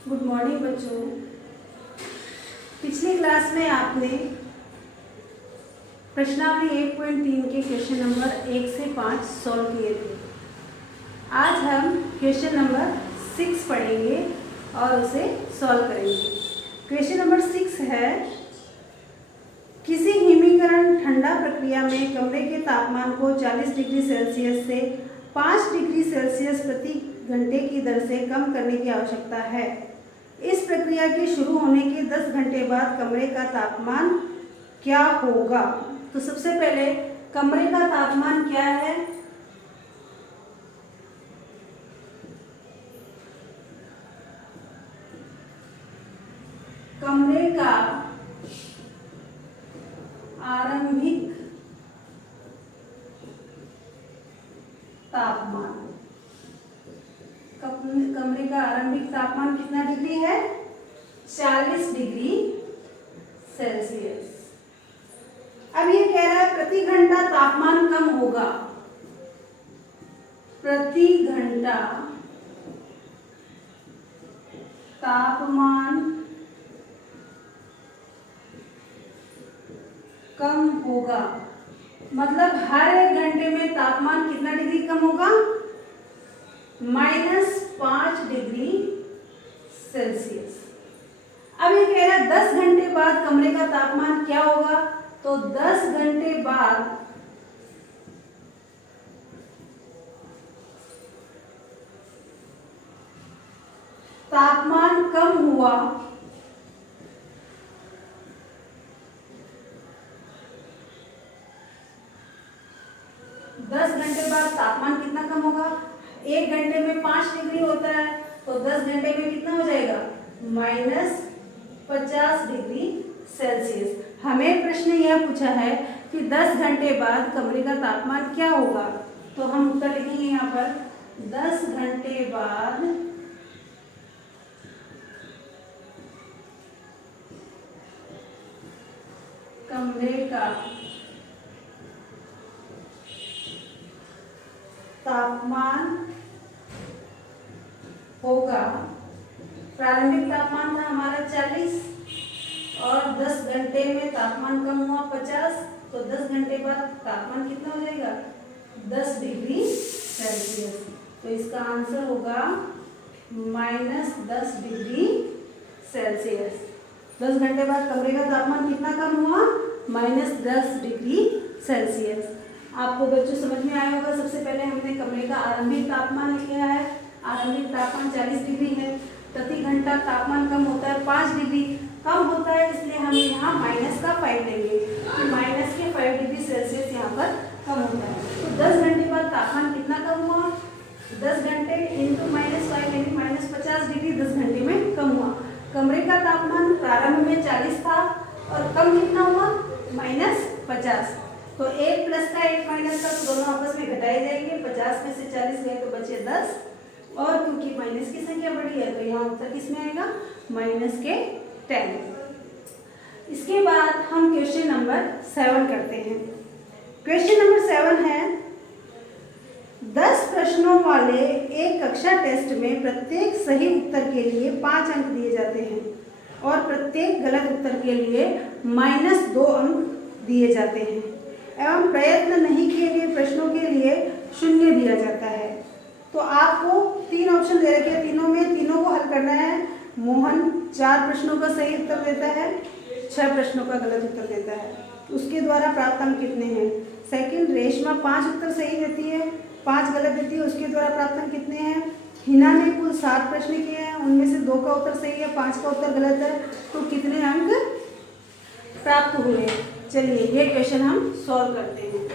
Good morning बच्चों। पिछली class में आपने प्रश्नावली 1.3 के क्वेश्चन नंबर 1 से 5 सॉल्व किए थे। आज हम क्वेश्चन नंबर 6 पढ़ेंगे और उसे सॉल्व करेंगे। क्वेश्चन नंबर 6 है, किसी हिमीकरण ठंडा प्रक्रिया में कमरे के तापमान को 40 डिग्री सेल्सियस से 5 डिग्री सेल्सियस प्रति घंटे की दर से कम करने की आवश्यकता है। इस प्रक्रिया के शुरू होने के 10 घंटे बाद कमरे का तापमान क्या होगा? तो सबसे पहले कमरे का तापमान क्या है? कमरे का आरंभिक तापमान, कमरे का आरंभिक तापमान कितना डिग्री है? 40 डिग्री सेल्सियस। अब ये कह रहा है प्रति घंटा तापमान कम होगा। प्रति घंटा तापमान कम होगा, मतलब हर 1 घंटे में तापमान कितना डिग्री कम होगा? -5 डिग्री सेल्सियस। अब ये कह रहा है 10 घंटे बाद कमरे का तापमान क्या होगा? तो 10 घंटे बाद तापमान कम हुआ तापमान कितना कम होगा? 1 घंटे में 5 डिग्री होता है, तो 10 घंटे में कितना हो जाएगा? -50 डिग्री सेल्सियस। हमें प्रश्न यह पूछा है कि 10 घंटे बाद कमरे का तापमान क्या होगा, तो हम उत्तर लिखेंगे यहाँ पर 10 घंटे बाद कमरे का तापमान होगा, प्रारंभिक तापमान था हमारा 40 और 10 घंटे में तापमान कम हुआ 50, तो 10 घंटे बाद तापमान कितना हो जाएगा? 10 डिग्री सेल्सियस। तो इसका आंसर होगा -10 डिग्री सेल्सियस। 10 घंटे बाद कमरे का तापमान कितना कम हुआ? -10 डिग्री सेल्सियस। आपको बच्चों समझ में आया होगा। सबसे पहले हमने कमरे का आरंभिक तापमान लिखा है। आरंभिक तापमान 40 डिग्री है। प्रति घंटा तापमान कम होता है 5 डिग्री कम होता है, इसलिए हम यहाँ -5 लेंगे कि -5 डिग्री सेल्सियस यहाँ पर कम होता है। तो 10 घंटे बाद तापमान कितना कम हुआ? 10 घंटे इंटू -5 यानी -50 डिग्री 10 घंटे में कम हुआ। कमरे का तापमान प्रारंभ में 40 था और कम कितना हुआ? -50। तो 1 प्लस का 1 माइनस का, तो दोनों आपस में घटाए जाएंगे। 50 में से 40 गए तो बचे 10, और क्योंकि माइनस की संख्या बड़ी है तो यहाँ उत्तर किसमें आएगा? -10। इसके बाद हम क्वेश्चन नंबर 7 करते हैं। क्वेश्चन नंबर 7 है, 10 प्रश्नों वाले एक कक्षा टेस्ट में प्रत्येक सही उत्तर के लिए 5 अंक दिए जाते हैं और प्रत्येक गलत उत्तर के लिए -2 अंक दिए जाते हैं एवं प्रयत्न नहीं किए गए प्रश्नों के लिए 0 दिया जाता है। तो आपको 3 ऑप्शन दे रखे हैं, तीनों को हल करना है। मोहन 4 प्रश्नों का सही उत्तर देता है, 6 प्रश्नों का गलत उत्तर देता है। उसके द्वारा प्राप्त अंक कितने हैं? सेकंड, रेशमा 5 उत्तर सही देती है, 5 गलत देती है, उसके द्वारा प्राप्त अंक कितने हैं? हिना ने कुल 7 प्रश्न किए हैं, उनमें से 2 का उत्तर सही है, 5 का उत्तर गलत है, तो कितने अंक प्राप्त हुए? चलिए ये क्वेश्चन हम सॉल्व करते हैं।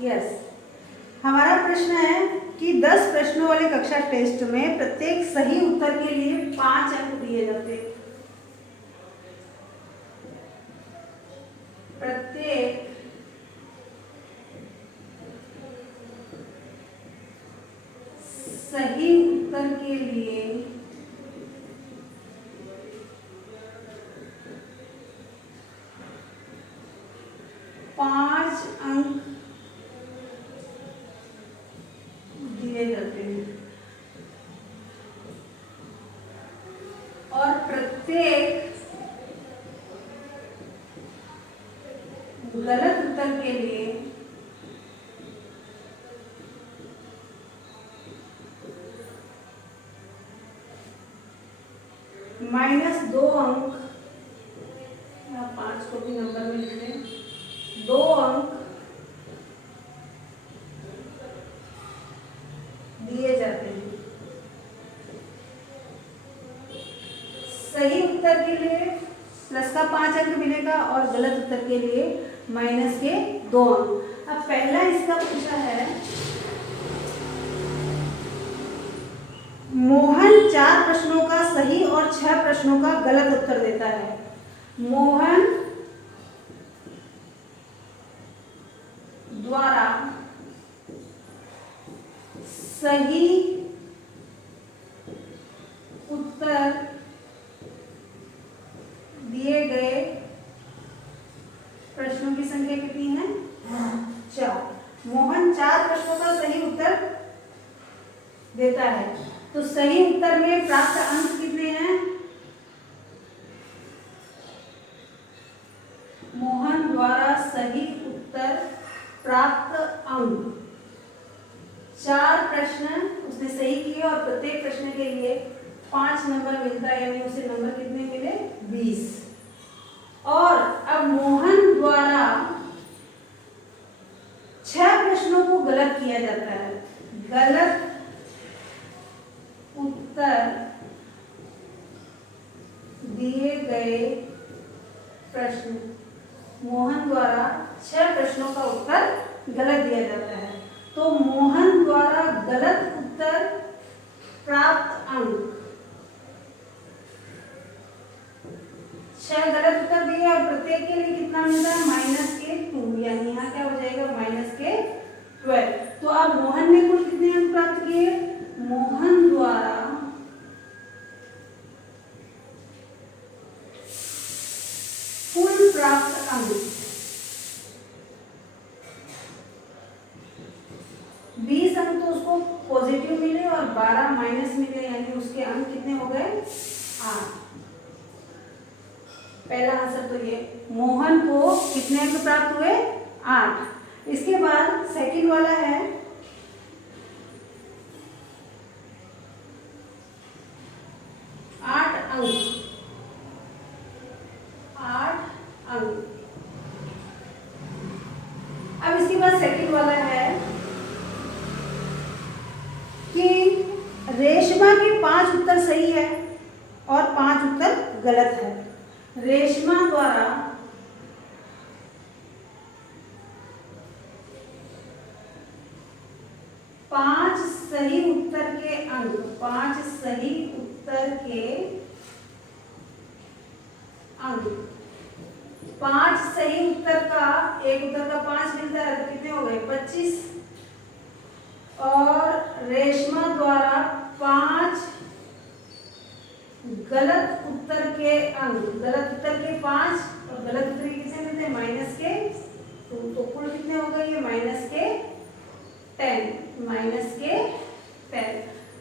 यस, हमारा प्रश्न है कि 10 प्रश्नों वाले कक्षा टेस्ट में प्रत्येक सही उत्तर के लिए 5 अंक दिए जाते हैं। प्रत्येक लिए 5 अंक दिए जाते हैं और प्रत्येक गलत उत्तर के लिए -2 अंक, या 5 को भी नंबर में लिख लें, 2 अंक दिए जाते हैं। सही उत्तर के लिए प्लस का 5 अंक मिलेगा और गलत उत्तर के लिए माइनस के 2 अंक। अब पहला इसका पूछा है, मोहन 4 प्रश्नों का सही और 6 प्रश्नों का गलत उत्तर देता है। मोहन द्वारा सही उत्तर दिए गए प्रश्नों की संख्या कितनी है? 4। मोहन 4 प्रश्नों का सही उत्तर देता है, तो सही उत्तर में प्राप्त अंक कितने हैं? मोहन द्वारा सही उत्तर प्राप्त अंक 4 प्रश्न उसने सही किए और प्रत्येक प्रश्न के लिए 5 नंबर मिलता है, यानी उसे नंबर कितने मिले? 20। और अब मोहन द्वारा 6 प्रश्नों को गलत किया जाता है। गलत उत्तर दिए गए प्रश्न, मोहन द्वारा 6 प्रश्नों का उत्तर गलत दिया जाता है, तो मोहन द्वारा गलत उत्तर प्राप्त अंक 6 गलत उत्तर दिए और प्रत्येक के लिए कितना मिलता है? -2, यानी यहाँ क्या हो जाएगा? -12। तो अब मोहन ने कुल कितने अंक प्राप्त किए? मोहन द्वारा कुल प्राप्त अंक 20 अंक तो उसको पॉजिटिव मिले और 12 माइनस मिले, यानी उसके अंक कितने हो गए? 8। पहला आंसर तो ये, मोहन को कितने अंक प्राप्त हुए? 8। इसके बाद सेकंड वाला है, 8 अंक। 8 अंक। अब इसके बाद सेकंड वाला है कि रेशमा के 5 उत्तर सही है और 5 उत्तर गलत है। रेशमा द्वारा 5 सही उत्तर के अंक, 5 सही उत्तर के अंक, 5 सही उत्तर का, एक उत्तर का 5 मिलता है तो कितने हो गए? 25। और रेशमा द्वारा 5 गलत उत्तर के अंक, गलत उत्तर के 5 और गलत उत्तर के कितने मिलते हैं? माइनस के 2, तो कुल कितने हो गए? ये माइनस के 10।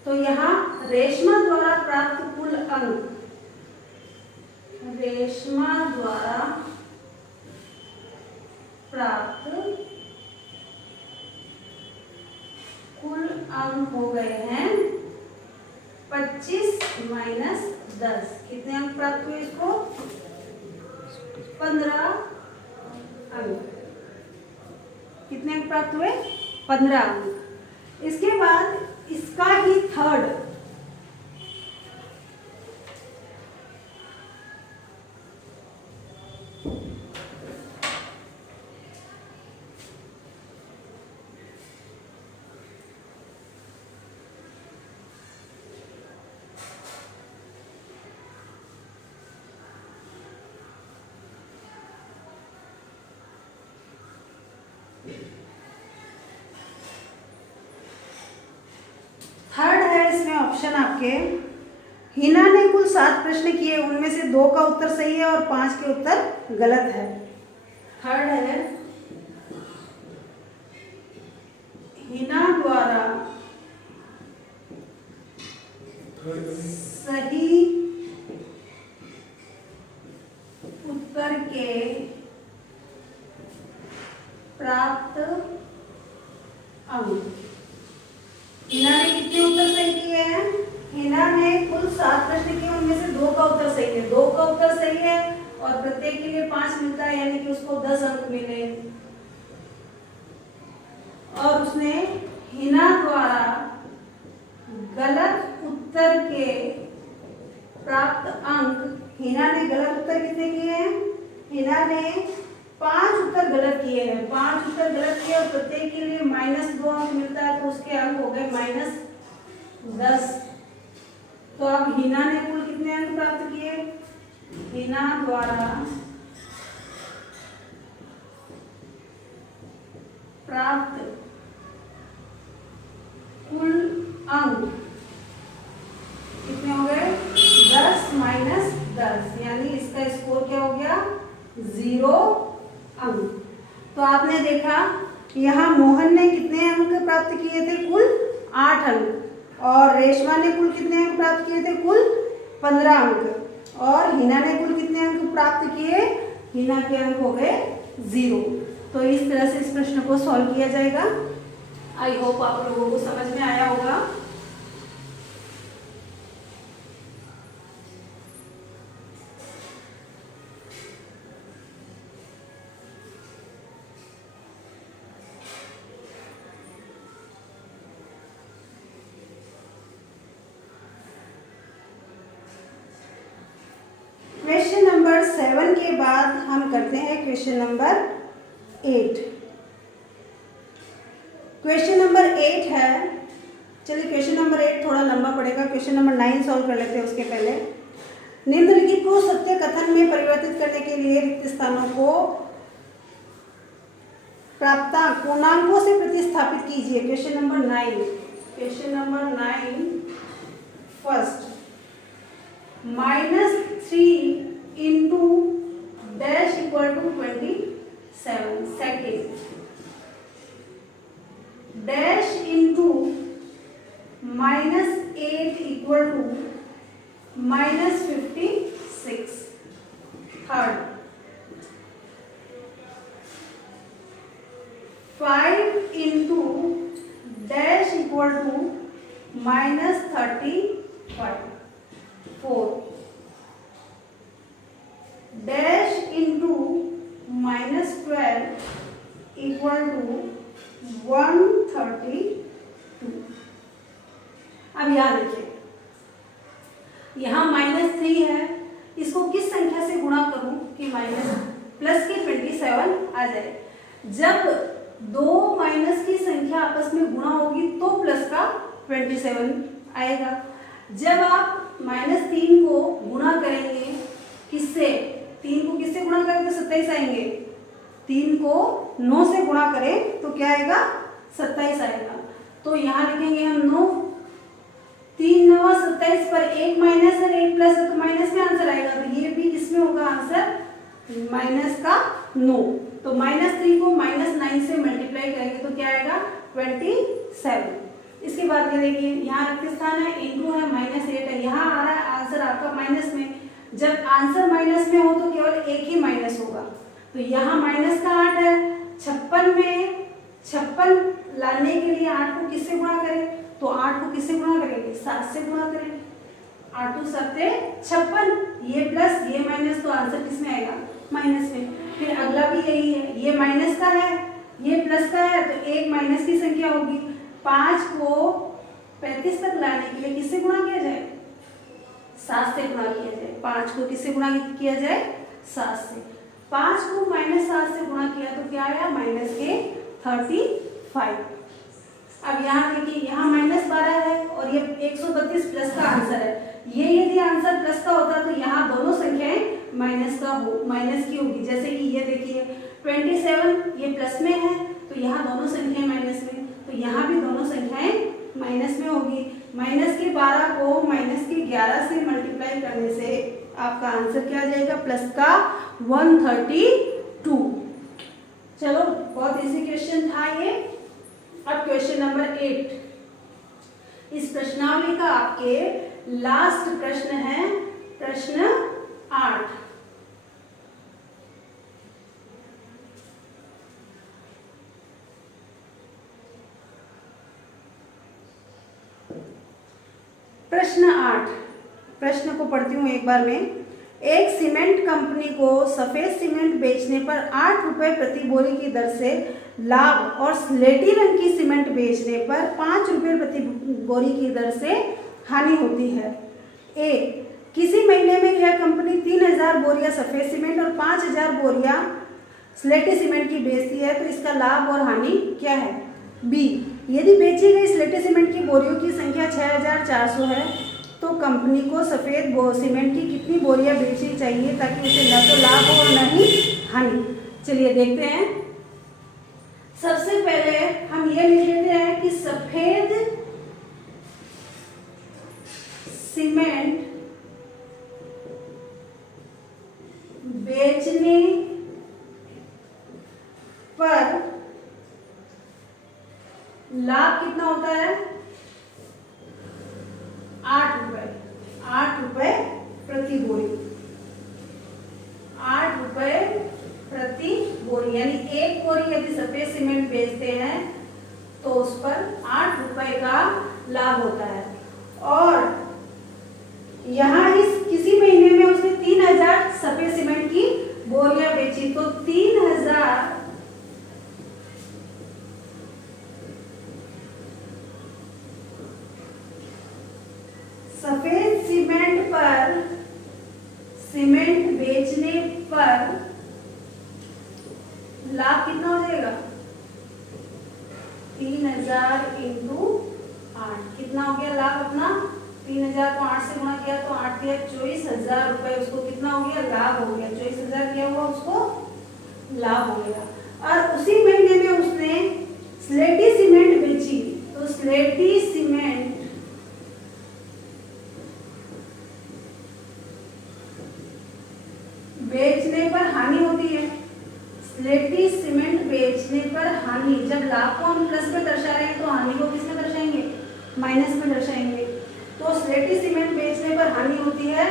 तो यहाँ रेशमा द्वारा प्राप्त कुल अंक, रेशमा द्वारा प्राप्त कुल अंक हो गए हैं 25 माइनस 10। कितने अंक प्राप्त हुए इसको? 15 अंक। कितने अंक प्राप्त हुए? 15 अंक। इसके बाद इसका ही थर्ड, थर्ड है इसमें ऑप्शन आपके, हिना ने कुल 7 प्रश्न किए, उनमें से 2 का उत्तर सही है और 5 के उत्तर गलत है। थर्ड है, हिना द्वारा सही उत्तर के प्राप्त अंक। हिना ने कितने उत्तर सही किए हैं? हिना ने कुल 7 प्रश्न किए, उनमें से 2 का उत्तर सही है। 2 का उत्तर सही है और प्रत्येक के लिए 5 मिलता है, यानी कि उसको 10 अंक मिले। और उसने हिना द्वारा गलत उत्तर के प्राप्त अंक, हिना ने गलत उत्तर कितने किए हैं? हिना ने 5 उत्तर गलत किए हैं। 5 उत्तर गलत किए और प्रत्येक के लिए -2 अंक मिलता है, तो उसके अंक हो गए -10। तो अब हिना ने कुल कितने अंक प्राप्त किए? हिना द्वारा प्राप्त कुल अंक कितने हो गए? 10 - 10, यानी इसका स्कोर क्या हो गया? 0 अंक। तो आपने देखा यहाँ मोहन ने कितने अंक प्राप्त किए थे? कुल 8 अंक। और रेशमा ने कुल कितने अंक प्राप्त किए थे? कुल 15 अंक। और हिना ने कुल कितने अंक प्राप्त किए? हिना के अंक हो गए 0। तो इस तरह से इस प्रश्न को सॉल्व किया जाएगा। आई होप आप लोगों को समझ में आया होगा। क्वेश्चन नंबर 7 के बाद हम करते हैं क्वेश्चन नंबर 8। क्वेश्चन नंबर 8 है, चलिए क्वेश्चन नंबर 8 थोड़ा लंबा पड़ेगा। क्वेश्चन नंबर 9 सॉल्व कर लेते हैं उसके पहले। निम्नलिखित को सत्य कथन में परिवर्तित करने के लिए रिक्त स्थानों को पूर्णांकों से प्रतिस्थापित कीजिए। Question number 9। Question number 9 first, -3 into dash equal to 27। Second, dash into -8 equal to -56। Third, 5 into dash equal to -35। Fourth, dash into -12 equal to 132। अब यहाँ देखिए, यहाँ -3 है, इसको किस संख्या से गुणा करूं कि प्लस के 27 आ जाए। जब 2 माइनस की संख्या आपस में गुणा होगी तो प्लस का 27 आएगा। जब आप -3 को गुणा करेंगे किससे? 3 को किससे गुणा करें तो 27 आएंगे। 3 को 9 से गुणा करें तो क्या आएगा? 27 आएगा। तो यहाँ लिखेंगे हम 9, 3 9 27 पर 1 माइनस है 1 प्लस है तो माइनस में आंसर आएगा। तो ये भी किसमें होगा आंसर? माइनस का 9। तो -3 को -9 से मल्टीप्लाई करेंगे तो क्या आएगा? 27। इसके बाद ये देखिए, यहाँ रिक्त स्थान है, इंटू है, -8 है, यहाँ आ रहा है आंसर आपका माइनस में। जब आंसर माइनस में हो तो केवल एक ही माइनस होगा। तो यहाँ माइनस का 8 है, 56 में 56 लाने के लिए 8 को किससे गुणा करें? तो 8 को किससे गुणा करेंगे? 7 से गुणा करें। 8 2 7 56, ये प्लस ये माइनस, तो आंसर किसमें आएगा? माइनस में। फिर अगला भी यही है, ये माइनस का है ये प्लस का है, तो एक माइनस की संख्या होगी। 5 को 35 तक लाने के लिए किससे गुणा किया जाए? 7 से गुणा किया जाए। 5 को किससे गुणा किया जाए? 7 से। 5 को -7 से गुणा किया तो क्या आया? -35। अब यहाँ देखिए, यहाँ -12 है और ये 132 प्लस का आंसर है। ये यदि आंसर प्लस का होता तो यहाँ दोनों संख्याएं माइनस की होगी। जैसे कि ये देखिए 27 ये प्लस में है तो यहाँ दोनों संख्याएं माइनस में, तो यहाँ भी दोनों संख्याएं माइनस में होगी। माइनस के 12 को माइनस के 11 से मल्टीप्लाई करने से आपका आंसर क्या आ जाएगा, प्लस का 132। चलो बहुत इजी क्वेश्चन था ये। अब क्वेश्चन नंबर 8 इस प्रश्नावली का आपके लास्ट प्रश्न है, प्रश्न 8। प्रश्न 8, प्रश्न को पढ़ती हूँ एक बार में। एक सीमेंट कंपनी को सफेद सीमेंट बेचने पर 8 रुपए प्रति बोरी की दर से लाभ और स्लेटी रंग की सीमेंट बेचने पर 5 रुपए प्रति बोरी की दर से हानि होती है। ए, किसी महीने में यह कंपनी 3000 बोरियां सफेद सीमेंट और 5000 बोरियां स्लेटी सीमेंट की बेचती है, तो इसका लाभ और हानि क्या है। बी, यदि बेची गई स्लेटी सीमेंट की बोरियों की संख्या 6400 है तो कंपनी को सफेद सीमेंट की कितनी बोरियां बेचनी चाहिए ताकि उसे न तो लाभ हो और न ही हानि। चलिए देखते हैं। सबसे पहले हम ये लिख लेते हैं कि सफेद सीमेंट बेचने पर लाभ कितना होता है, 8 रुपए। 8 रुपए प्रति बोरी, 8 रुपए प्रति बोरी, यानी एक बोरी यदि सफेद सीमेंट बेचते हैं तो उस पर 8 रुपए का लाभ होता है। और यहाँ इस किसी महीने में उसने 3000 सफेद सीमेंट की बोरियां बेची, तो 3000 सफेद सीमेंट पर सीमेंट बेचने पर लाभ कितना हो जाएगा, 3000 इंटू 8। कितना हो गया लाभ अपना, 3000 को 8 से गुणा किया तो 8 दिया 24,000 रुपए, उसको कितना हो गया, लाभ हो गया। 24,000 क्या हुआ, उसको लाभ हो गया। और उसी महीने में उसने स्लेटी सीमेंट बेची, तो स्लेटी सीमेंट बेचने पर हानि होती है। स्लेटी सीमेंट बेचने पर हानि, जब लाभ को हम प्लस में दर्शा रहे हैं तो हानि को किस में दर्शाएंगे, माइनस में दर्शाएंगे। तो स्लेटी सीमेंट बेचने पर हानि होती है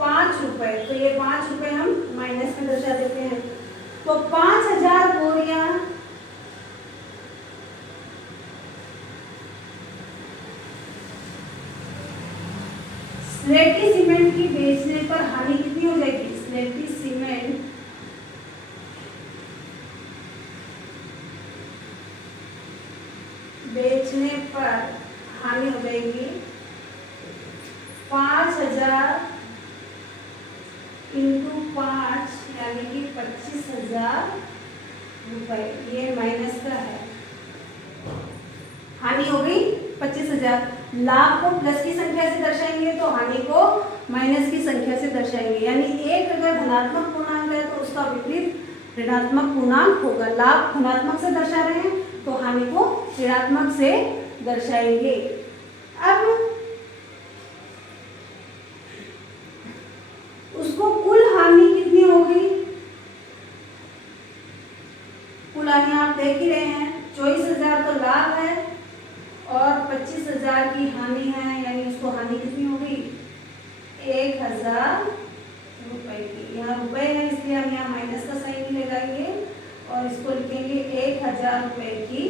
5 रुपए, तो ये 5 रुपए हम माइनस में दर्शा देते हैं। तो 5000 बोरियां स्लेटी सीमेंट की बेचने पर हानि कितनी हो जाएगी, स्लेटी सीमेंट बेचने पर हानि हो जाएगी 5000 इंटू 5 यानी कि 25,000 रुपए। ये माइनस का है, हानि हो गई 25,000। लाभ को प्लस की संख्या से दर्शाएंगे तो हानि को माइनस की संख्या से दर्शाएंगे। यानी एक अगर धनात्मक पूर्णांक है तो उसका विपरीत ऋणात्मक पूर्णांक होगा। लाभ धनात्मक से दर्शा रहे हैं तो हानि को ऋणात्मक से दर्शाएंगे। अब उसको कुल हानि कितनी होगी, कुल हानि आप देख ही रहे हैं, 24,000 तो लाभ है और 25,000 की हानि है, यानी उसको हानि कितनी होगी, 1,000 रुपए की। यहाँ रुपए है इसलिए हम यहाँ माइनस का साइन लगाएंगे और इसको लिखेंगे 1,000 रुपए की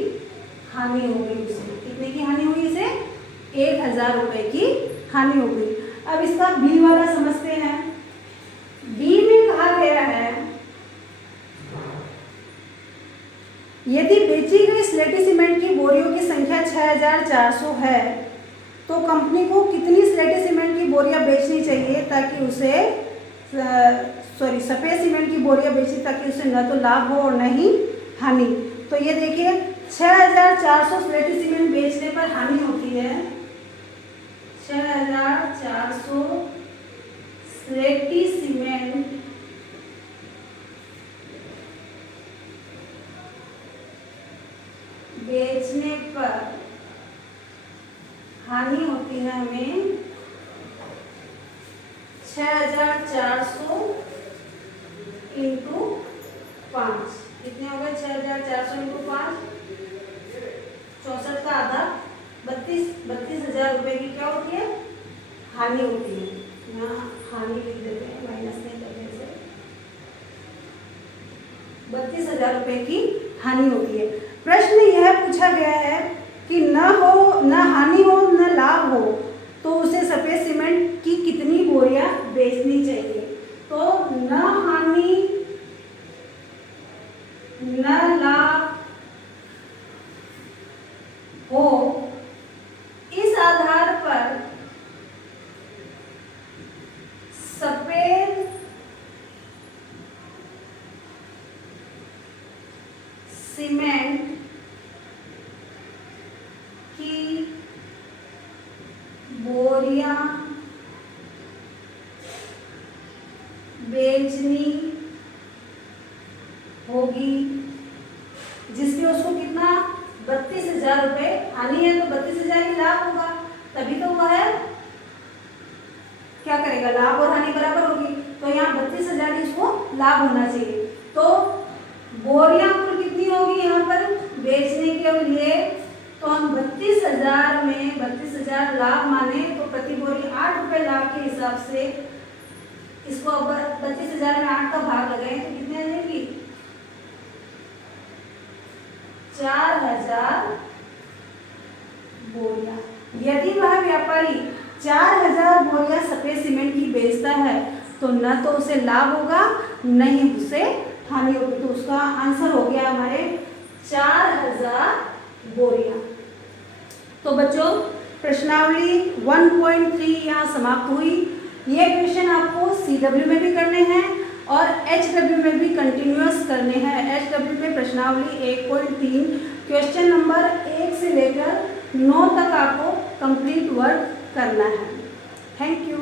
हानि हो गई उसे। कितने की हानि हुई इसे, 1,000 रुपए की हानि हो गई। अब इसका बी वाला समझते हैं। बी में कहा गया है यदि बेची गई स्लेटी सीमेंट की बोरियों की संख्या 6400 है तो कंपनी को कितनी स्लेटी सीमेंट की बोरियां बेचनी चाहिए ताकि उसे सफेद सीमेंट की बोरियां बेचनी ताकि उसे न तो लाभ हो और न ही हानि। तो ये देखिए 6400 स्लेटी सीमेंट बेचने पर हानि होती है, 6400 स्लेटी सीमेंट बेचने पर हानि होती है हमें 6400 इंटू 5। कितने हो गए? 6400 इंटू 5, 64 का आधा 32,000 रुपए की क्या होती है? हानि होती है। यहाँ हानि लिख देते हैं, माइनस नहीं करते इसे। 32,000 रुपए की हानि होती है। प्रश्न यह पूछा गया है कि न हानि हो न लाभ हो तो उसे सफेद सीमेंट की कितनी बोरियां बेचनी चाहिए। तो न हानि न लाभ हो, इस आधार पर सफेद सीमेंट की बोरियां बेचनी होगी, जिसमें उसको कितना 32,000 रुपए हानि है, तो 32,000 ही लाभ होगा, तभी तो वह क्या करेगा? लाभ और हानि बराबर होगी, तो यहाँ 32,000 इसको लाभ होना चाहिए। तो बोरियां कुल कितनी होगी यहाँ पर बेचने के लिए? तो हम 32,000 में 32,000 लाभ माने तो प्रति बोरी 8 रुपए लाभ के हिसाब से इसको 32,000 में 8 का भाग लगाए तो कितने आ जाएगी? 4,000 बोरियां। यदि वह व्यापारी 4,000 बोरियां सफेद सीमेंट की बेचता है तो न तो उसे लाभ होगा न ही उसे हानि होगी। तो उसका आंसर हो गया हमारे 4,000 बोरियां। तो बच्चों प्रश्नावली 1.3 यहाँ समाप्त हुई। ये क्वेश्चन आपको CW में भी करने हैं और HW में भी कंटिन्यूअस करने हैं। HW में प्रश्नावली 1.3 क्वेश्चन नंबर 1 से लेकर 9 तक आपको कंप्लीट वर्क करना है। Thank you.